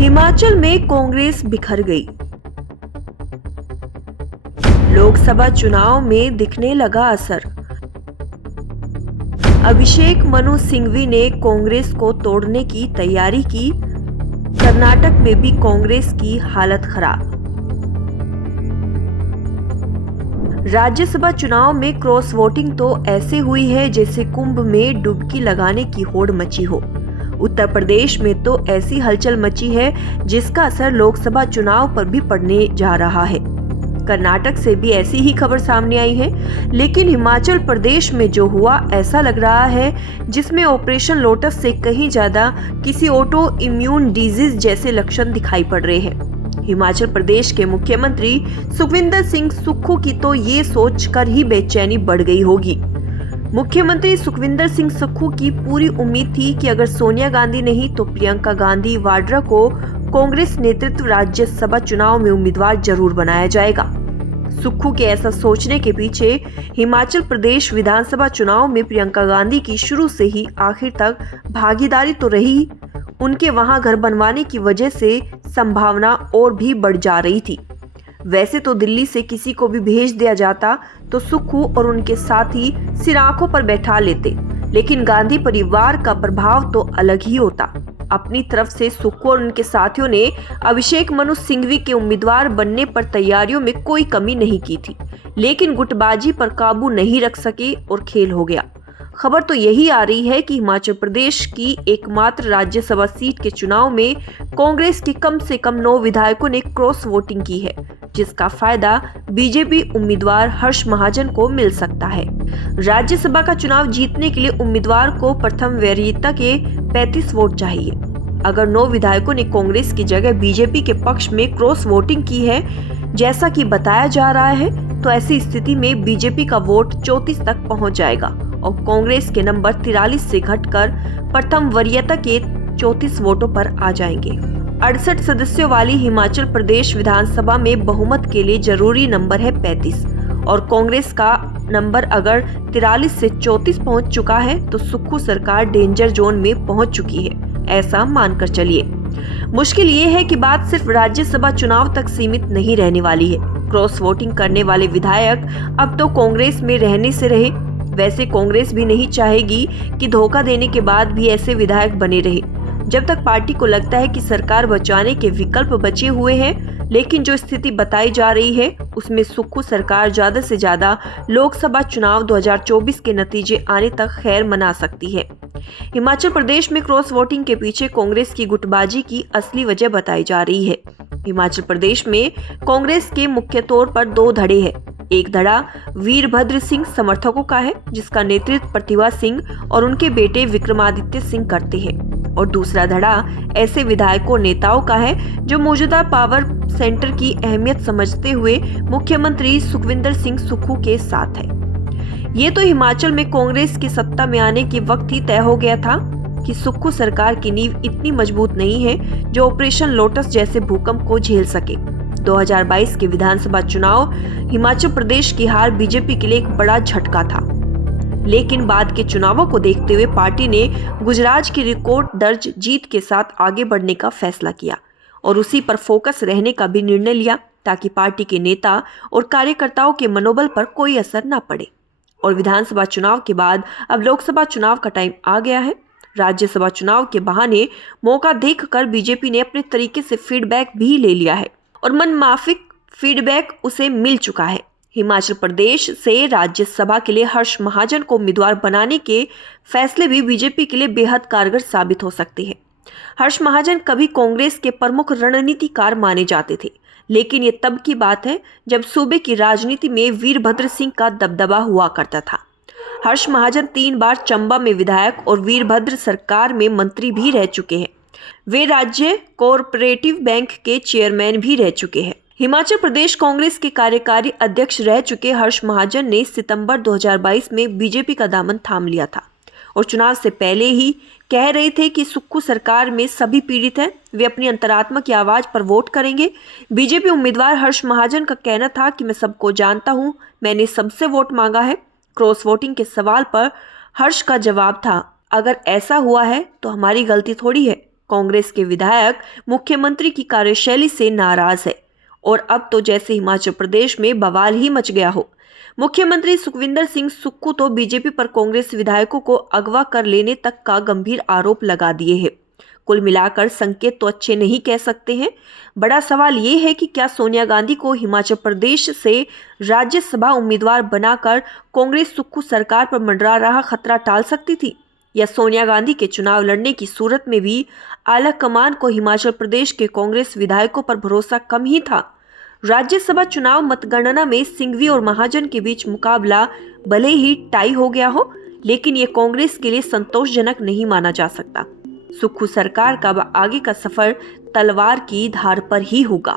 हिमाचल में कांग्रेस बिखर गई। लोकसभा चुनाव में दिखने लगा असर। अभिषेक मनु सिंघवी ने कांग्रेस को तोड़ने की तैयारी की। कर्नाटक में भी कांग्रेस की हालत खराब। राज्यसभा चुनाव में क्रॉस वोटिंग तो ऐसे हुई है जैसे कुंभ में डुबकी लगाने की होड़ मची हो। उत्तर प्रदेश में तो ऐसी हलचल मची है जिसका असर लोकसभा चुनाव पर भी पड़ने जा रहा है। कर्नाटक से भी ऐसी ही खबर सामने आई है, लेकिन हिमाचल प्रदेश में जो हुआ ऐसा लग रहा है जिसमें ऑपरेशन लोटस से कहीं ज्यादा किसी ऑटो इम्यून डिजीज जैसे लक्षण दिखाई पड़ रहे हैं। हिमाचल प्रदेश के मुख्यमंत्री सुखविंदर सिंह सुक्खू की तो ये सोचकर ही बेचैनी बढ़ गई होगी। मुख्यमंत्री सुखविंदर सिंह सुक्खू की पूरी उम्मीद थी कि अगर सोनिया गांधी नहीं तो प्रियंका गांधी वाड्रा को कांग्रेस नेतृत्व राज्यसभा चुनाव में उम्मीदवार जरूर बनाया जाएगा। सुक्खू के ऐसा सोचने के पीछे हिमाचल प्रदेश विधानसभा चुनाव में प्रियंका गांधी की शुरू से ही आखिर तक भागीदारी तो रही। उनके वहां घर बनवाने की वजह से संभावना और भी बढ़ जा रही थी। वैसे तो दिल्ली से किसी को भी भेज दिया जाता तो सुक्खू और उनके साथी सिर आंखों पर बैठा लेते, लेकिन गांधी परिवार का प्रभाव तो अलग ही होता। अपनी तरफ से सुक्खू और उनके साथियों ने अभिषेक मनु सिंघवी के उम्मीदवार बनने पर तैयारियों में कोई कमी नहीं की थी, लेकिन गुटबाजी पर काबू नहीं रख सके और खेल हो गया। खबर तो यही आ रही है कि हिमाचल प्रदेश की एकमात्र राज्यसभा सीट के चुनाव में कांग्रेस के कम से कम 9 विधायकों ने क्रॉस वोटिंग की है, जिसका फायदा बीजेपी उम्मीदवार हर्ष महाजन को मिल सकता है। राज्यसभा का चुनाव जीतने के लिए उम्मीदवार को प्रथम वरीयता के 35 वोट चाहिए। अगर 9 विधायकों ने कांग्रेस की जगह बीजेपी के पक्ष में क्रॉस वोटिंग की है, जैसा कि बताया जा रहा है, तो ऐसी स्थिति में बीजेपी का वोट 34 तक पहुंच जाएगा और कांग्रेस के नंबर 43 से घटकर प्रथम वरीयता के 34 वोटों पर आ जाएंगे। 68 सदस्यों वाली हिमाचल प्रदेश विधानसभा में बहुमत के लिए जरूरी नंबर है 35 और कांग्रेस का नंबर अगर 43 से 34 पहुंच चुका है तो सुक्खू सरकार डेंजर जोन में पहुंच चुकी है, ऐसा मानकर चलिए। मुश्किल ये है कि बात सिर्फ राज्यसभा चुनाव तक सीमित नहीं रहने वाली है। क्रॉस वोटिंग करने वाले विधायक अब तो कांग्रेस में रहने से रहे। वैसे कांग्रेस भी नहीं चाहेगी कि धोखा देने के बाद भी ऐसे विधायक बने रहे। जब तक पार्टी को लगता है कि सरकार बचाने के विकल्प बचे हुए हैं, लेकिन जो स्थिति बताई जा रही है उसमें सुक्खू सरकार ज्यादा से ज्यादा लोकसभा चुनाव 2024 के नतीजे आने तक खैर मना सकती है। हिमाचल प्रदेश में क्रॉस वोटिंग के पीछे कांग्रेस की गुटबाजी की असली वजह बताई जा रही है। हिमाचल प्रदेश में कांग्रेस के मुख्य तौर पर 2 धड़े हैं। एक धड़ा वीरभद्र सिंह समर्थकों का है, जिसका नेतृत्व प्रतिभा सिंह और उनके बेटे विक्रमादित्य सिंह करते हैं, और दूसरा धड़ा ऐसे विधायकों नेताओं का है जो मौजूदा पावर सेंटर की अहमियत समझते हुए मुख्यमंत्री सुखविंदर सिंह सुक्खू के साथ है। ये तो हिमाचल में कांग्रेस की सत्ता में आने के वक्त ही तय हो गया था कि सुक्खू सरकार की नींव इतनी मजबूत नहीं है जो ऑपरेशन लोटस जैसे भूकंप को झेल सके। 2022 के विधानसभा चुनाव हिमाचल प्रदेश की हार बीजेपी के लिए एक बड़ा झटका था, लेकिन बाद के चुनावों को देखते हुए पार्टी ने गुजरात की रिकॉर्ड दर्ज जीत के साथ आगे बढ़ने का फैसला किया और उसी पर फोकस रहने का भी निर्णय लिया ताकि पार्टी के नेता और कार्यकर्ताओं के मनोबल पर कोई असर न पड़े। और विधानसभा चुनाव के बाद अब लोकसभा चुनाव का टाइम आ गया है। राज्यसभा चुनाव के बहाने मौका देखकर बीजेपी ने अपने तरीके से फीडबैक भी ले लिया है और मनमाफिक फीडबैक उसे मिल चुका है। हिमाचल प्रदेश से राज्यसभा के लिए हर्ष महाजन को उम्मीदवार बनाने के फैसले भी बीजेपी के लिए बेहद कारगर साबित हो सकते हैं। हर्ष महाजन कभी कांग्रेस के प्रमुख रणनीतिकार माने जाते थे, लेकिन ये तब की बात है जब सूबे की राजनीति में वीरभद्र सिंह का दबदबा हुआ करता था। हर्ष महाजन 3 बार चंबा में विधायक और वीरभद्र सरकार में मंत्री भी रह चुके हैं। वे राज्य कोऑपरेटिव बैंक के चेयरमैन भी रह चुके हैं। हिमाचल प्रदेश कांग्रेस के कार्यकारी अध्यक्ष रह चुके हर्ष महाजन ने सितंबर 2022 में बीजेपी का दामन थाम लिया था और चुनाव से पहले ही कह रहे थे कि सुक्खू सरकार में सभी पीड़ित हैं, वे अपनी अंतरात्मा की आवाज पर वोट करेंगे। बीजेपी उम्मीदवार हर्ष महाजन का कहना था कि मैं सबको जानता हूं, मैंने सबसे वोट मांगा है। क्रॉस वोटिंग के सवाल पर हर्ष का जवाब था, अगर ऐसा हुआ है तो हमारी गलती थोड़ी है। कांग्रेस के विधायक मुख्यमंत्री की कार्यशैली से नाराज है और अब तो जैसे हिमाचल प्रदेश में बवाल ही मच गया हो। मुख्यमंत्री सुखविंदर सिंह सुक्खू तो बीजेपी पर कांग्रेस विधायकों को अगवा कर लेने तक का गंभीर आरोप लगा दिए हैं। कुल मिलाकर संकेत तो अच्छे नहीं कह सकते हैं। बड़ा सवाल ये है कि क्या सोनिया गांधी को हिमाचल प्रदेश से राज्यसभा उम्मीदवार बनाकर कांग्रेस सुक्खू सरकार पर मंडरा रहा खतरा टाल सकती थी, या सोनिया गांधी के चुनाव लड़ने की सूरत में भी आला कमान को हिमाचल प्रदेश के कांग्रेस विधायकों पर भरोसा कम ही था। राज्यसभा चुनाव मतगणना में सिंघवी और महाजन के बीच मुकाबला भले ही टाई हो गया हो, लेकिन ये कांग्रेस के लिए संतोषजनक नहीं माना जा सकता। सुक्खू सरकार का आगे का सफर तलवार की धार पर ही होगा।